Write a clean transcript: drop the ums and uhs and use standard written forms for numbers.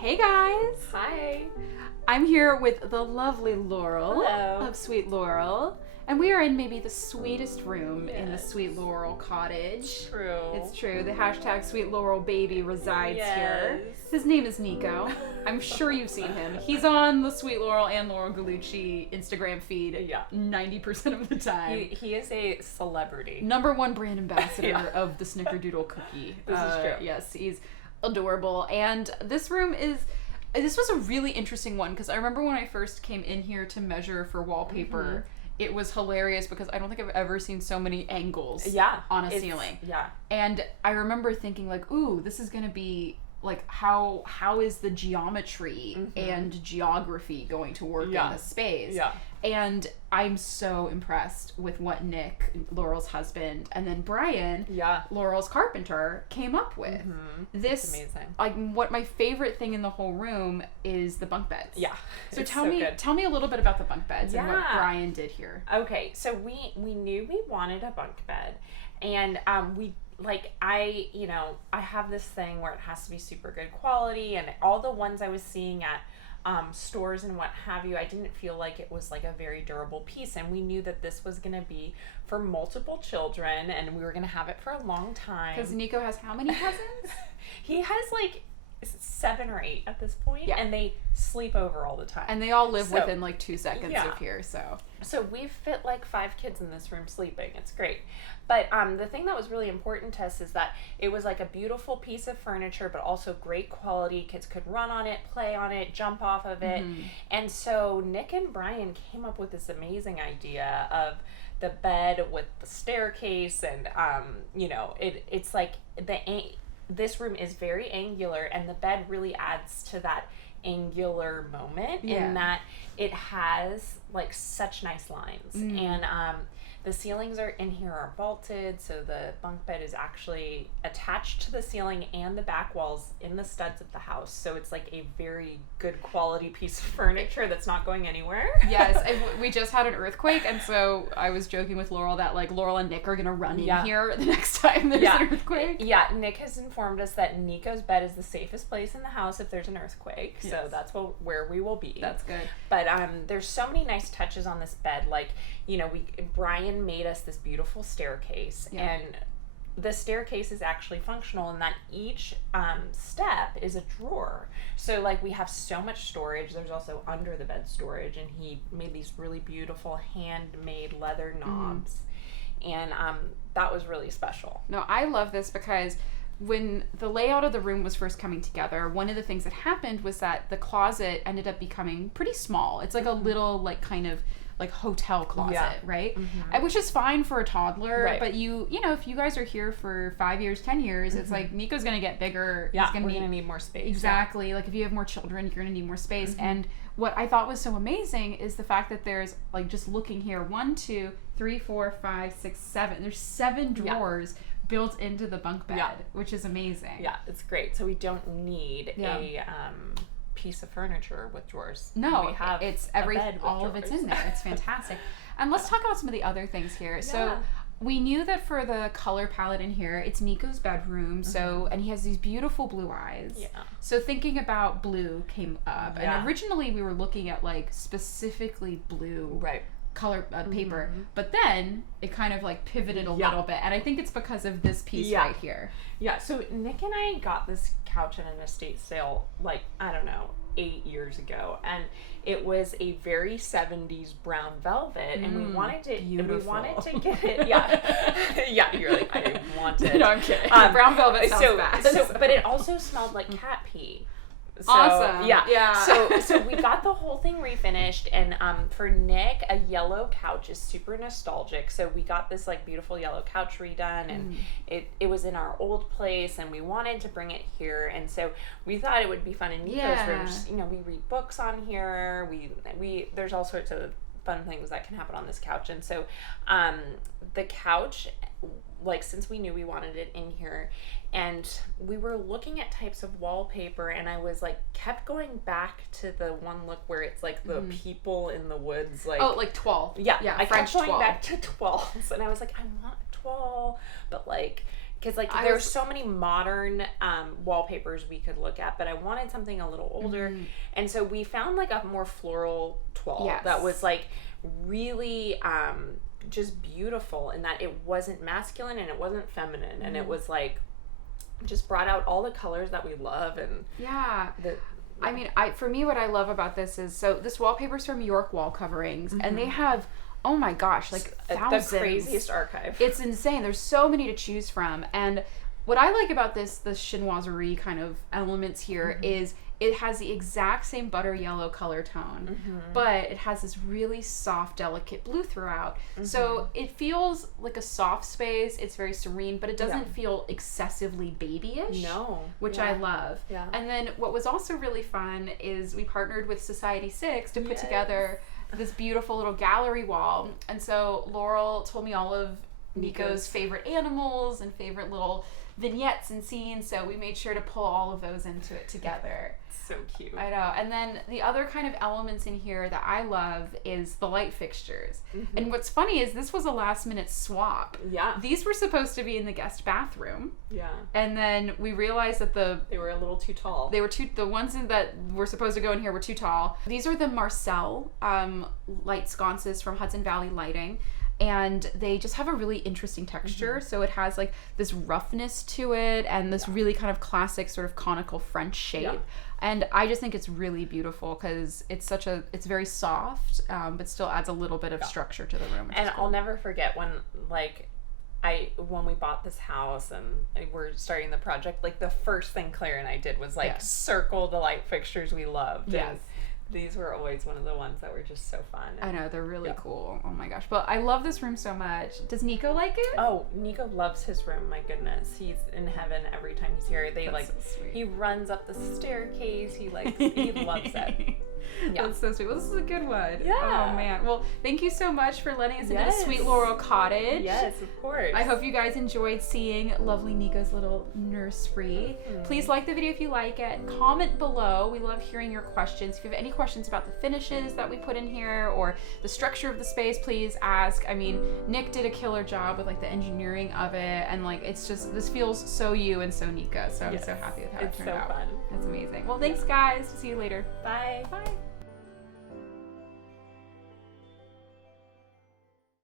Hey guys! Hi. I'm here with the lovely Laurel Hello. of Sweet Laurel, and we are in maybe the sweetest room in the Yes. Sweet Laurel Cottage. True. It's true. The hashtag Sweet Laurel baby resides here. Yes. His name is Nico. I'm sure you've seen him. He's on the Sweet Laurel and Laurel Gallucci Instagram feed Yeah. 90% of the time. He is a celebrity. Number one brand ambassador Yeah. of the Snickerdoodle cookie. This is true. Yes, he's adorable. And this was a really interesting one because I remember when I first came in here to measure for wallpaper, it was hilarious because I don't think I've ever seen so many angles on a ceiling. Yeah. And I remember thinking like, ooh, this is going to be like how is the geometry and geography going to work in this space? Yeah. And I'm so impressed with what Nick, Laurel's husband, and then Brian, Laurel's carpenter, came up with. It's amazing. Like, what my favorite thing in the whole room is the bunk beds. Yeah. So it's tell good. me a little bit about the bunk beds and what Yeah. Brian did here. Okay, so we knew we wanted a bunk bed, and I have this thing where it has to be super good quality, and all the ones I was seeing at stores and what have you, I didn't feel like it was like a very durable piece, and we knew that this was going to be for multiple children, and we were going to have it for a long time. Because Nico has how many cousins? He has like 7 or 8 at this point, Yeah. and they sleep over all the time. And they all live So- within like 2 seconds Yeah. of here, so. So we fit like 5 kids in this room sleeping. It's great. But the thing that was really important to us is that it was like a beautiful piece of furniture, but also great quality. Kids could run on it, play on it, jump off of it. And so Nick and Brian came up with this amazing idea of the bed with the staircase, and it's like this room is very angular, and the bed really adds to that angular moment in that it has like such nice lines. And the ceilings are in here are vaulted, so the bunk bed is actually attached to the ceiling and the back walls in the studs of the house, so it's like a very good quality piece of furniture that's not going anywhere. Yes, we just had an earthquake, and so I was joking with Laurel that like Laurel and Nick are gonna run in here the next time there's an earthquake. Yeah, Nick has informed us that Nico's bed is the safest place in the house if there's an earthquake, so that's where we will be. That's good. But there's so many nice touches on this bed. Like, Brian made us this beautiful staircase, and the staircase is actually functional in that each step is a drawer. So like we have so much storage. There's also under the bed storage, and he made these really beautiful handmade leather knobs, and that was really special. No, I love this because when the layout of the room was first coming together, one of the things that happened was that the closet ended up becoming pretty small. It's like a little like kind of like hotel closet, right? Which is fine for a toddler, but if you guys are here for 5 years, 10 years, it's like Nico's gonna get bigger. Yeah, He's we're gonna need more space. Exactly. Like if you have more children, you're gonna need more space. And what I thought was so amazing is the fact that there's like, just looking here, 1, 2, 3, 4, 5, 6, 7. There's 7 drawers built into the bunk bed, which is amazing. Yeah, it's great. So we don't need a piece of furniture with drawers. No, we have it's all of it's in there. It's fantastic. And let's talk about some of the other things here. Yeah. So we knew that for the color palette in here, it's Nico's bedroom. So, and he has these beautiful blue eyes. Yeah. So thinking about blue came up. And originally we were looking at like specifically blue color paper, but then it kind of like pivoted a little bit, and I think it's because of this piece right here. Yeah, so Nick and I got this couch at an estate sale like, I don't know, 8 years ago, and it was a very 70s brown velvet, and we wanted to get it. Yeah, you're like, I want it. No, I'm kidding. Brown velvet sounds bad. But it also smelled like cat pee. So, awesome. Yeah. So we got the whole thing refinished, and for Nick, a yellow couch is super nostalgic. So we got this like beautiful yellow couch redone, and it was in our old place, and we wanted to bring it here, and so we thought it would be fun in Nico's room. Just, we read books on here. We there's all sorts of fun things that can happen on this couch, and so the couch, like, since we knew we wanted it in here, and we were looking at types of wallpaper, and I was like kept going back to the one look where it's like the people in the woods, like like toile. I French kept going toile. back to toiles, and I was like, I want a toile, but like because like there's so many modern wallpapers we could look at, but I wanted something a little older, and so we found like a more floral toile that was like really just beautiful in that it wasn't masculine and it wasn't feminine, and it was like just brought out all the colors that we love. And I mean, for me, what I love about this is, so this wallpaper's from York Wall Coverings, and they have, oh my gosh, like thousands. The craziest archive. It's insane. There's so many to choose from. And what I like about the chinoiserie kind of elements here is it has the exact same butter yellow color tone, but it has this really soft, delicate blue throughout. So it feels like a soft space. It's very serene, but it doesn't feel excessively babyish. No. Which I love. Yeah. And then what was also really fun is we partnered with Society 6 to put together this beautiful little gallery wall. And so Laurel told me all of Nico's favorite animals and favorite little vignettes and scenes, so we made sure to pull all of those into it together. So cute. I know. And then the other kind of elements in here that I love is the light fixtures. And what's funny is this was a last minute swap. Yeah. These were supposed to be in the guest bathroom. Yeah. And then we realized that they were a little too tall. The ones that were supposed to go in here were too tall. These are the Marcel light sconces from Hudson Valley Lighting. And they just have a really interesting texture. So it has like this roughness to it and this really kind of classic sort of conical French shape. And I just think it's really beautiful because it's very soft, but still adds a little bit of structure to the room. And I'll never forget when we bought this house and we're starting the project, like the first thing Claire and I did was circle the light fixtures we loved. Yes. And these were always one of the ones that were just so fun. I know, they're really cool. Oh my gosh. But I love this room so much. Does Nico like it? Oh, Nico loves his room. My goodness. He's in heaven every time he's here. That's so sweet. He runs up the staircase. He loves it. Yeah. That's so sweet. Well, this is a good one. Yeah. Oh, man. Well, thank you so much for letting us into the Sweet Laurel Cottage. Yes, of course. I hope you guys enjoyed seeing lovely Nico's little nursery. Please like the video if you like it. Comment below. We love hearing your questions. If you have any questions about the finishes that we put in here or the structure of the space, please ask. I mean, Nick did a killer job with like the engineering of it, and like it's just, this feels so you and so Nico. So I'm so happy with how it turned out. It's so fun. That's amazing. Well, thanks guys. See you later. Bye. Bye.